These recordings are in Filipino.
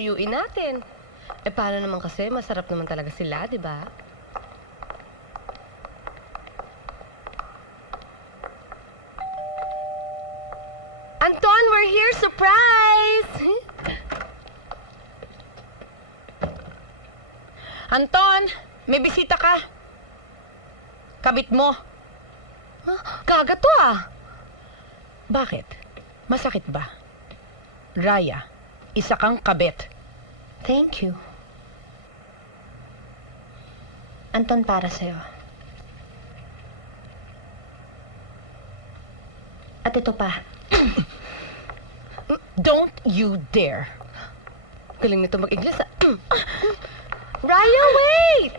suyuin natin. Eh, paano naman kasi? Masarap naman talaga sila, di ba? Anton, we're here! Surprise! Anton, may bisita ka. Kabit mo. Gaga to ah! Bakit? Masakit ba? Raya, isa kang kabit. Thank you. Anton, para sa'yo. At ito pa. Don't you dare. Galing nito mag-Ingles ah. Raya, wait!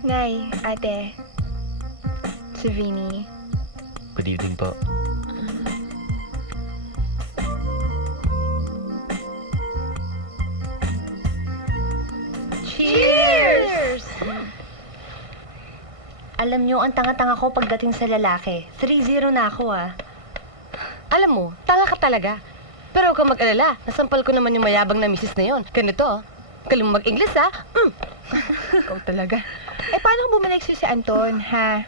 Nay, ate, si Vinny. Good evening po. Cheers! Alam nyo, ang tanga-tanga ko pagdating sa lalaki. 3-0 na ako ah. Alam mo, tanga ka talaga. Pero huwag kang mag-alala, nasampal ko naman yung mayabang na misis na yon. Ganito, oh. Galing mo mag-Ingles, ha? Ikaw talaga. Eh, paano bumalik si Anton, ha?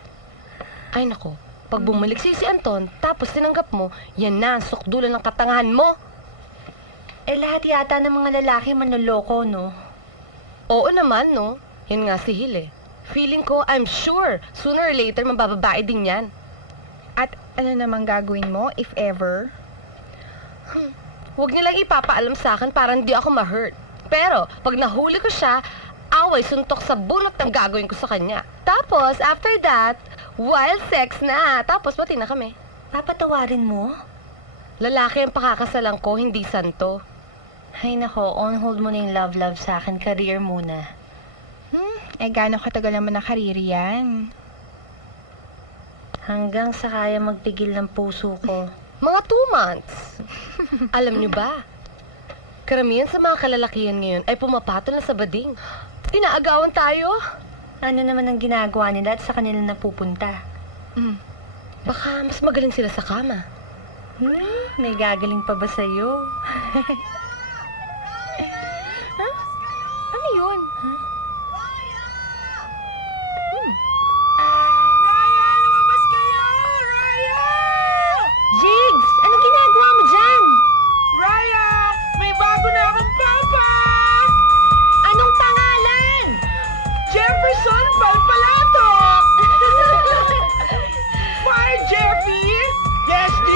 Ay, nako. Pag bumalik si Anton, tapos tinanggap mo, yan na ang sukdulan ng katangahan mo. Eh, lahat yata ng mga lalaki manloloko, no? Oo naman, no? Yan nga si Hil, eh. Feeling ko, I'm sure, sooner or later, mabababae din yan. At ano namang gagawin mo, if ever? Huwag nilang ipapaalam sa akin para hindi ako ma-hurt. Pero, pag nahuli ko siya, away suntok sa bunot ng gagawin ko sa kanya. Tapos, after that, wild sex na. Tapos, pati na kami. Papatawarin mo? Lalaki ang pakakasalan ko, hindi santo. Ay nako, on hold mo na yung love-love sa akin. Career muna. Eh, gaano katagal naman na karir yan? Hanggang sa kaya magpigil ng puso ko. Mga 2 months. Alam niyo ba? Karamihan sa mga kalalakihan ngayon ay pumapatol na sa bading. Inaagawan tayo. Ano naman ang ginagawa nila at sa kanila napupunta? Baka mas magaling sila sa kama. May gagaling pa ba sa'yo? Ano yun? Jigs! Anong ginagawa mo dyan? Raya, may bago na akong papa! Anong pangalan? Jefferson Palpalato! Fire, Jeffy! Yes, D!